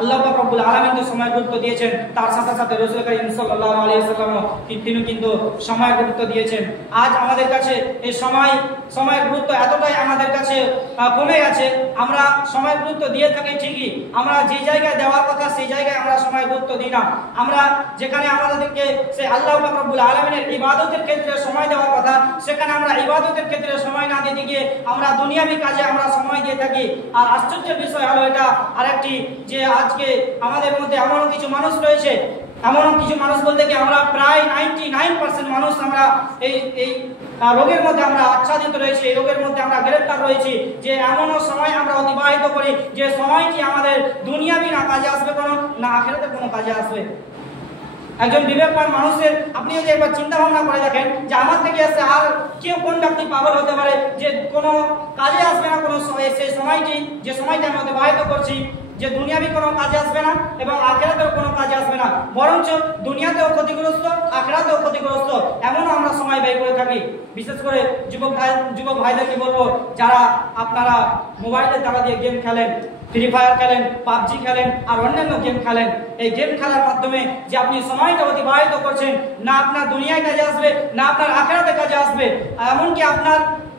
আল্লাহ পাক রব্বুল আলামিন তো সময় গুরুত্ব দিয়েছেন, তার সাথে সাথে রাসূল করিম সাল্লাল্লাহু আলাইহি ওয়াসাল্লাম তিনি কিন্তু সময় গুরুত্ব দিয়েছেন। আজ আমাদের কাছে এই সময়ের গুরুত্ব এতটাই আমাদের কাছে কমে গেছে, আমরা সময় গুরুত্ব দিয়ে থাকি ঠিকই, আমরা যে জায়গায় দেওয়ার কথা সেই জায়গায় আমরা সময় গুরুত্ব দিই না। আমরা যেখানে আমাদেরকে সেই আল্লাহ পাক রব্বুল আলামিনের ইবাদতের ক্ষেত্রে সময় দেওয়ার কথা, সেখানে আমরা ইবাদতের ক্ষেত্রে সময় না দিতে গিয়ে আমরা দুনিয়াবি কাজে আমরা সময় দিয়ে থাকি। আর আশ্চর্যের বিষয় হলো এটা আরেকটি, যে আজকে আমাদের মধ্যে এমন কিছু মানুষ রয়েছে, এমন কিছু মানুষ বলতে কি আমরা প্রায় 99% মানুষ আমরা এই রোগের মধ্যে আমরা আচ্ছাদিত রয়েছি, এই রোগের মধ্যে আমরা গ্রেফতার রয়েছি, যে এমনও সময় আমরা অতিবাহিত করি যে সময়টি আমাদের দুনিয়াবি না কাজে আসবে কোনো, না আখিরাতের কোনো কাজে আসবে। একজন বিবেকবান মানুষের আপনি যদি একবার চিন্তা ভাবনা করে দেখেন যে আমার থেকে এসে আর কেউ কোন ব্যক্তি পাগল হতে পারে যে কোনো কাজে আসবে না, কোনো সেই সময়টি যে সময়টা আমি অতিবাহিত করছি যে দুনিয়াবি কোনো কাজে আসবে না এবং আখিরাতেও কোনো কাজে আসবে না, বরঞ্চ দুনিয়াতেও ক্ষতিগ্রস্ত আখিরাতেও ক্ষতিগ্রস্ত, এমনও আমরা সময় ব্যয় করে থাকি। বিশেষ করে যুবক ভাইদেরকে বলবো, যারা আপনারা মোবাইলে তারা দিয়ে গেম খেলেন, ফ্রি ফায়ার খেলেন, পাবজি খেলেন আর অন্যান্য গেম খেলেন, এই গেম খেলার মাধ্যমে যে আপনি সময়টা অতিবাহিত করছেন, না আপনার দুনিয়ায় কাজে আসবে না আপনার আখিরাতে কাজে আসবে, এমনকি আপনার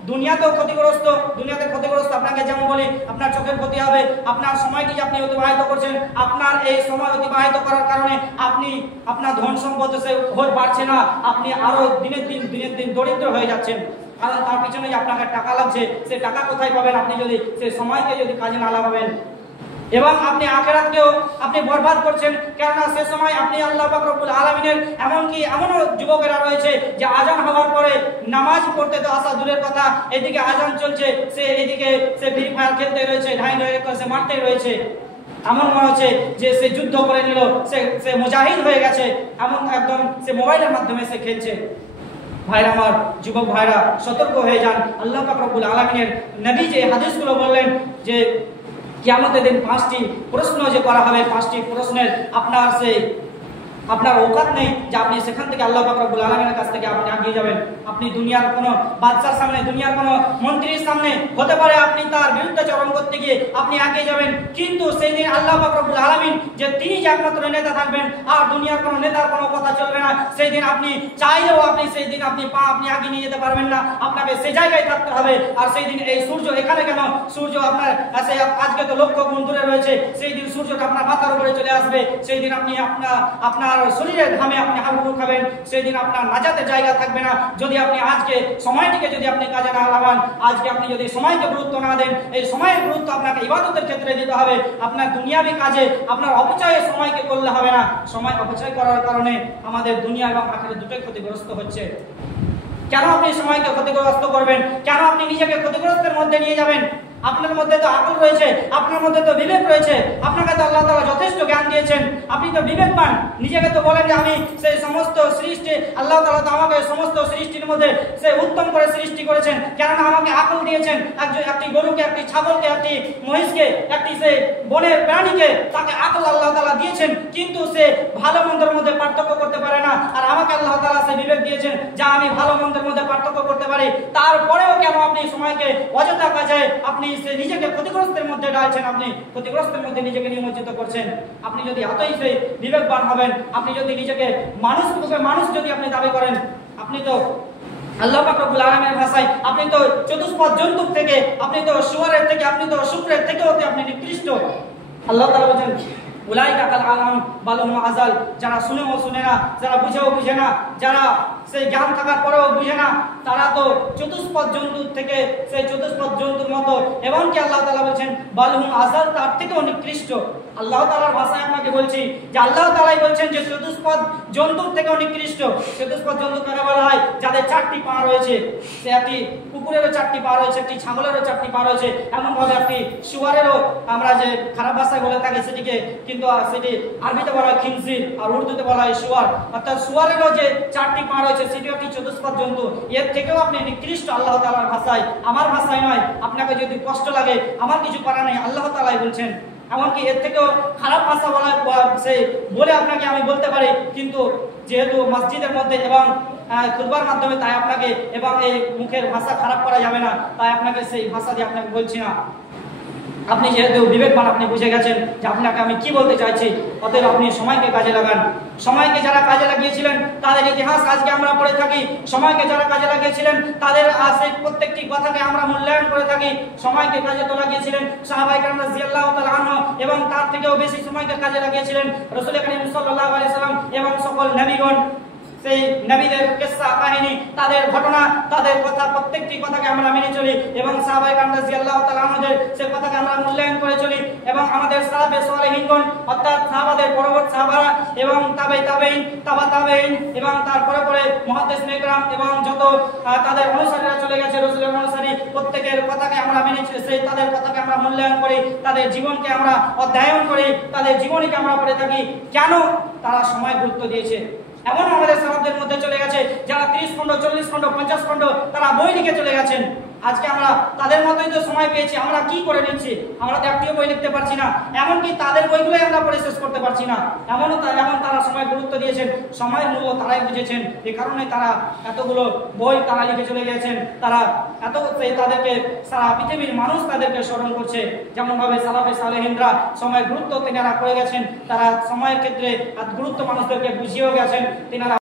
দুনিয়াতেও ক্ষতিগ্রস্ত। দুনিয়াতে ক্ষতিগ্রস্ত আপনাকে যেমন বলি, আপনার চোখের ক্ষতি হবে, আপনার সময়টি যে আপনি অতিবাহিত করছেন, আপনার এই সময় অতিবাহিত করার কারণে আপনি আপনার ধন সম্পদ সে বাড়ছে না, আপনি আরো দিনের দিন দরিদ্র হয়ে যাচ্ছেন। কারণ তার পিছনে যে আপনাকে টাকা লাগছে, সে টাকা কোথায় পাবেন আপনি যদি সেই সময়কে যদি কাজে না লাগাবেন। এবং আপনি আখিরাতকেও আপনি বরবাদ করছেন, কেননা সে সময় আপনি আল্লাহ পাক রব্বুল আলামিনের এমনও যুবকেরা রয়েছে যে আজান হওয়ার পরে নামাজ পড়তে তো আসা দূরের কথা, এদিকে আজান চলছে, এদিকে সে ফ্রি ফায়ার খেলতে রয়েছে, ঢাই সে মারতে রয়েছে, এমন মনে হচ্ছে যে সে যুদ্ধ করে নিল, সে মুজাহিদ হয়ে গেছে, এমন একদম সে মোবাইলের মাধ্যমে সে খেলছে। ভাইরা আমার, যুবক ভাইরা সতর্ক হয়ে যান। আল্লাহ পাক রব্বুল আলামিনের নবী যে হাদিসগুলো বললেন যে কিয়ামতের দিন 5টি প্রশ্ন যে করা হবে, 5টি প্রশ্নের আপনার औकात নেই যে আপনি সেখান থেকে আল্লাহ পাক রব্বুল আলামিনের কাছ থেকে আপনি এগিয়ে যাবেন। আপনি দুনিয়ার কোনো বাদশার সামনে, দুনিয়ার কোনো মন্ত্রীর সামনে হতে পারে আপনি তার বিরুদ্ধাচরণ করতে গিয়ে আপনি এগিয়ে যাবেন, কিন্তু সেই দিন আল্লাহ পাক রব্বুল আলামিন যে তিনি যে একমাত্র নেতা থাকবেন আর দুনিয়ার কোনো নেতার কোনো কথা চলবে না, সেই দিন আপনি চাইলেও আপনি সেই দিন আপনি এগিয়ে নিয়ে যেতে পারবেন না, আপনাকে সেই জায়গায় থাকতে হবে। আর সেই দিন এই সূর্য এখানে কেন, সূর্য আপনার আজকে তো লক্ষ গুণ দূরে রয়েছে, সেই দিন সূর্যটা আপনার মাথার উপরে চলে আসবে, সেই দিন আপনি আপনার শরীরের ঘামে আপনি হাবুডুবু খাবেন, সেই দিন আপনার নাজাতের জায়গা থাকবে না। যদি আপনি আজকে সময়টিকে যদি আপনি কাজে না লাগান, আজকে আপনি যদি সময়কে গুরুত্ব না দেন, এই সময়ের গুরুত্ব আপনাকে ইবাদতের ক্ষেত্রে দিতে হবে। আপনার দুনিয়াবি কাজে আপনার অপচয়ে সময়কে করলে হবে না। সময় অপচয় করার কারণে আমাদের দুনিয়া এবং আখিরাত দুটোই ক্ষতিগ্রস্ত হচ্ছে। কেন আপনি সময়কে ক্ষতিগ্রস্ত করবেন? কেন আপনি নিজেকে ক্ষতিগ্রস্তের মধ্যে নিয়ে যাবেন? আপনার মধ্যে তো আকল রয়েছে, আপনার মধ্যে তো বিবেক রয়েছে, আপনাকে তো আল্লাহ তাআলা যথেষ্ট জ্ঞান দিয়েছেন, আপনি তো বিবেকবান। নিজেকে তো বলেন যে আমি সেই সমস্ত সৃষ্টি, আল্লাহ তাআলা তো আমাকে সমস্ত সৃষ্টির মধ্যে সে উত্তম করে সৃষ্টি করেছেন, কেননা আমাকে আকল দিয়েছেন। একটি গরুকে, একটি ছাগলকে, একটি মহিষকে, একটি সে বনের প্রাণীকে, তাকে আকল আল্লাহ তাআলা দিয়েছেন, কিন্তু সে ভালো মন্দের মধ্যে পার্থক্য করতে পারে না। আর আমাকে আল্লাহ তাআলা সে বিবেক দিয়েছেন যা আমি ভালো মন্দের মধ্যে পার্থক্য করতে পারি। তারপরেও কেন আপনি সময়কে অযথা কাজে আপনি সে নিজেকে ক্ষতিগ্রস্তের মধ্যে ডালছেন, আপনি ক্ষতিগ্রস্তের মধ্যে নিজেকে নিমজ্জিত করছেন। আপনি যদি এতই সেই বিবেকবান হবেন, আপনি যদি নিজেকে মানুষ যদি আপনি দাবি করেন, আপনি তো আল্লাহ পাক রব্বুল আলামিনের ভাষায় আপনি তো চতুষ্পদ জন্তু থেকে, আপনি তো শুয়োরের থেকে, আপনি তো শুকরের থেকেও আপনি নিকৃষ্ট। আল্লাহ তাআলা বলেন উলাইকা কাল আনাম বাল হুম আযাল, যারা শুনেও শুনে না, যারা বুঝেও বুঝে না, যারা সেই জ্ঞান থাকার পরেও বুঝে না, তারা তো চতুষ্পদ জন্তুর থেকে, সেই চতুষ্পদ জন্তুর মতো। এবং কি আল্লাহ তাআলা বলেন বাল হুম আযাল, তার থেকেও নিকৃষ্ট। আল্লাহ তাআলার ভাষায় আপনাকে বলছি যে আল্লাহ তাআলাই বলছেন যে চতুষ্পদ জন্তুর থেকেও নিকৃষ্ট। চতুষ্পদ জন্তু কাকে বলা হয়? যাদের 4টি পা রয়েছে। সে একটি কুকুরেরও 4টি পা রয়েছে, একটি ছাগলেরও 4টি পা রয়েছে, এমন ভাবে একটি শুয়োরেরও, আমরা যে খারাপ ভাষায় বলে থাকি সেটিকে, কিন্তু সেটি আরবিতে বলা হয় খিনজির আর উর্দুতে বলা হয় শুয়োর। অর্থাৎ শুয়োরেরও যে 4টি পা রয়েছে সেটি একটি চতুষ্পদ জন্তু, এর থেকেও আপনি নিকৃষ্ট আল্লাহ তাআলার ভাষায়, আমার ভাষায় নয়। আপনাকে যদি কষ্ট লাগে, আমার কিছু করার নেই, আল্লাহ তাআলাই বলছেন। এমনকি এর থেকেও খারাপ ভাষা বলে আপনাকে আমি বলতে পারি, কিন্তু যেহেতু মসজিদের মধ্যে এবং খুতবার মাধ্যমে, তাই আপনাকে এবং এই মুখের ভাষা খারাপ করা যাবে না, তাই আপনাকে সেই ভাষা দিয়ে আপনাকে বলছি না। আপনি যেহেতু বিবেকবান, আপনি বুঝে গেছেন যে আপনাকে আমি কি বলতে চাইছি, অতএব আপনি সময়কে কাজে লাগান। সময়কে যারা কাজে লাগিয়েছিলেন তাদের ইতিহাস আজকে আমরা পড়ে থাকি। সময়কে যারা কাজে লাগিয়েছিলেন তাদের সেই প্রত্যেকটি কথাকে আমরা মূল্যায়ন করে থাকি। সময়কে কাজে তো লাগিয়েছিলেন সাহাবায়ে কেরাম রাদিয়াল্লাহু তাআলা আনহু, এবং তার থেকেও বেশি সময়কে কাজে লাগিয়েছিলেন রাসূল করিম সাল্লাল্লাহু আলাইহি সাল্লাম এবং সকল নবীগণ। সেই নবীদের কিসসা কাহিনী, তাদের ঘটনা, তাদের কথা, প্রত্যেকটি কথাকে আমরা মেনে চলি এবং সাহাবায়ে কেরাম রাদিয়াল্লাহু তাআলা আনহুদের সেই কথাকে আমরা মূল্যায়ন করে চলি। এবং আমাদের সাহাবে সালেহিনগণ অর্থাৎ সাহাবাদের পরবর্তী সাহাবারা এবং তাবেঈন, তাবেঈন এবং তারপরে পরে মুহাদ্দিসিনে কেরাম এবং যত তাদের অনুসারীরা চলে গেছে, রাসূলের অনুসারী, প্রত্যেকের কথাকে আমরা মেনে সেই তাদের কথাকে আমরা মূল্যায়ন করি, তাদের জীবনকে আমরা অধ্যয়ন করি, তাদের জীবনীকে আমরা পড়ে থাকি। কেন? তারা সময় গুরুত্ব দিয়েছে। এমন আমাদের সাহাবদের মধ্যে চলে গেছে যারা 30 খণ্ড, 40 খণ্ড, 50 খণ্ড তারা বই লিখে চলে গেছেন। আজকে আমরা তাদের মতোই তো সময় পেয়েছি, আমরা কি করে নিচ্ছি? আমরা তো একটিও বই লিখতে পারছি না, এমনকি তাদের বইগুলোই আমরা পড়ে শেষ করতে পারছি না। এমন তারা সময় গুরুত্ব দিয়েছেন, সময়ের মূল্য তারাই বুঝেছেন। এই কারণে তারা এতগুলো বই তারা লিখে চলে গিয়েছেন। তারা তাদেরকে সারা পৃথিবীর মানুষ তাদেরকে স্মরণ করছে। যেমন ভাবে সালাফে সালেহিনরা সময়ের গুরুত্ব তেনারা করে গেছেন, তারা সময়ের ক্ষেত্রে গুরুত্ব মানুষদেরকে বুঝিয়েও গেছেন। তেনারা